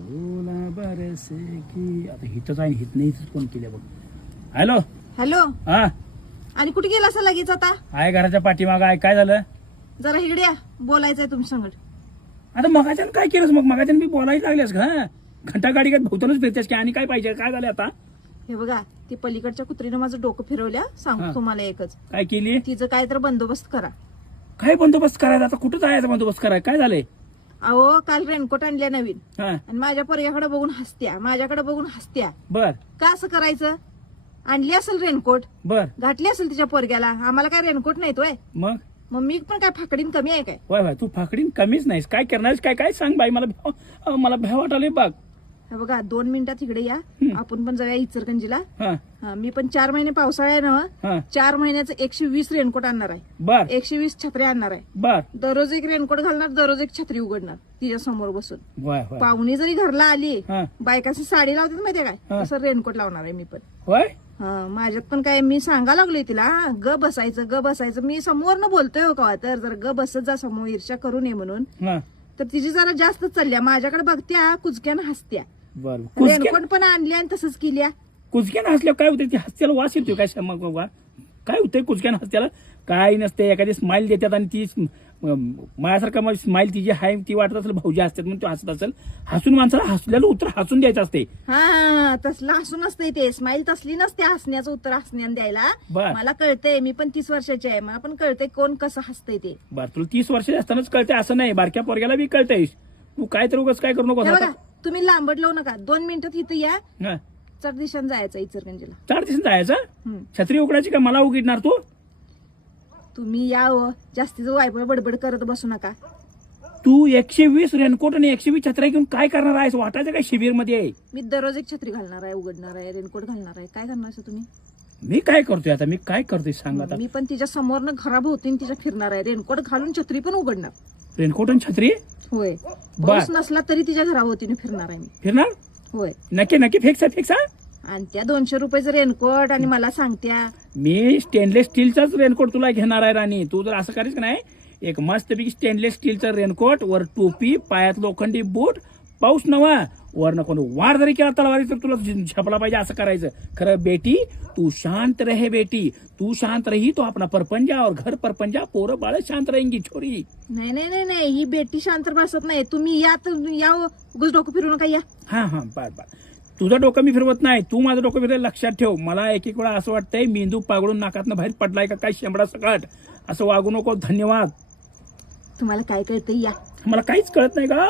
बोला बरसे की आता हिथंच आहे हित नाही कोण केलं बघ. Hello hello. हा आणि कुठे गेला असं लगेच आता? आहे घराच्या पाठीमागं आहे. काय झालं? जरा इकडे या, बोलायचंय तुमच्या संगत. आता मगाच्यानं काय केलंस मग? मगाच्यानं मी बोलायला लागलेस का? घंटा गाडी काय भोवतालच फिरतेस की? आणि काय पाहिजे? काय झालं आता? हे बघा, ती पलीकडच्या कुत्रीनं माझं डोकं फिरवल्या. हा. सांगतो तुम्हाला एकच, काय केली? तिचं काय तर बंदोबस्त करा. काय बंदोबस्त करायचा? आता कुठं जायचा बंदोबस्त करायचा? काय झालंय? अहो, काल रेनकोट आणल्या नवीन हा आणि माझ्या पोरग्याकडे बघून हसत्या, माझ्याकडे बघून हसत्या. बर का असं करायचं? आणली असेल रेनकोट, बर घातली असेल तिच्या पोरग्याला. आम्हाला काय रेनकोट नाही तोय. मग मग मी पण काय फाकडीन कमी आहे काय? वय वय तू फाकडीन कमीच नाहीस. काय करणार? काय काय सांग बाई. मला भ्या वाटाले बघ. हे बघा, 2 मिनिटात इकडे या. आपण पण जाऊया इचलकरंजीला. हा हा, मी पण 4 महिने पावसाळा आहे ना, हा 4 महिन्याचं 120 रेनकोट आणणार आहे. बर 120 छत्र्या आणणार आहे. बर दररोज एक रेनकोट घालणार, दररोज एक छत्री उघडणार तिच्या समोर बसून. वय वय पाहुणी जरी घरला आली, हा बायकाची साडी लावतात माहितीये काय, हा. तसं रेनकोट लावणार आहे मी पण. होय हा, माझ्यात पण काय मी सांगा लागलोय तिला, ग बसायचं. मी समोरनं बोलतोय हो का, तर जर ग बसत जा समोर, ईर्ष्या करू नये म्हणून. हा तर तिची जरा जास्त चालल्या, माझ्याकडे बघत्या, कुचक्यानं हसत्या. बर रेनकोट पण आणली आणि तसंच केल्या. कुचक्यानं हसल्यावर काय होतं? ती हस्त्याला वास येतोय काय? मग बाबा काय होतंय कुचक्यानं हस्त्याला? काय नसते. एखादी स्माइल देतात आणि ती माझ्यासारखा मग स्माइल तिची हाय ती वाटत असेल भाऊजी हसतात म्हणून तो हसत असेल. हसून माणसाला हसल्याला उत्तर हसून द्यायचं असते. हा, तसलं हसून असतंय ते. स्माईल तसली नसते हसण्याचं उत्तर हसण्यानं द्यायला. बर. मला कळतंय, मी पण 30 वर्षाची आहे, मला पण कळतंय कोण कसं हसतंय ते. बर तुला 30 वर्षाचे असतानाच कळतंय असं नाही. बारक्या पोरग्याला बी कळतंय. तू काय तर उगाच काय करू नको. हे बघा, तुम्ही लांबट लावू नका. 2 मिनिटात इथं या, हा चढ दिशान जायचं इचलकरंजीला. 4 दिवस जायचं. हम्म. छत्री उघडायची का मला उघडणार तू? तुम्ही या हो, जास्तीचं वायबळ बडबड करत बसू नका. तू 120 रेनकोट आणि 120 छत्र्या घेऊन काय करणार आहेस? वाटायचं काय शिबिर मध्ये? मी दररोज एक छत्री घालणार आहे, उघडणार आहे, रेनकोट घालणार आहे. काय करणार असं तुम्ही? मी काय करतोय आता? मी काय करतोय सांग आता? मी पण तिच्या समोरनं घराभोवतीन तिच्या फिरणार आहे, रेनकोट घालून छत्री पण उघडणार. रेनकोट आणि छत्री होय, बर. पाऊस नसला तरी तिच्या घराभोवतीने फिरणार आहे मी. फिरणार? होय. नक्की नक्की फिक्स. आणि त्या 200 रुपयाचं रेनकोट आणि मला सांगत्या. मी स्टेनलेस स्टीलचाच रेनकोट तुला घेणार आहे राणी. तू जर असं करायचं नाही, एक मस्तपैकी स्टेनलेस स्टीलचा रेनकोट, वर टोपी, पायात लोखंडी बूट, पाऊस नवा, वर नको वार जरी केला तलवारी तर तुला झपला पाहिजे. असं करायचं. खरं बेटी तू शांत रहे बेटी, तू शांत रही तो अपना परपंजा और घर परपंजा पोरं बाळ शांत रहेंगी छोरी. नाही, ही बेटी शांत बसत नाही. तुम्ही या तर या हो, उगाच डोकं फिरू नका, या. हा बर तुझं डोकं मी फिरवत नाही, तू माझं डोकं फिरवलं. लक्षात ठेव. मला एक वेळा असं वाटतंय मेंदू पागळून नाकातनं बाहेर पडलाय का काय शेंबडा सकाट. असं वागू नको. धन्यवाद. तुम्हाला काय कळतंय, या. मला काहीच कळत नाही का?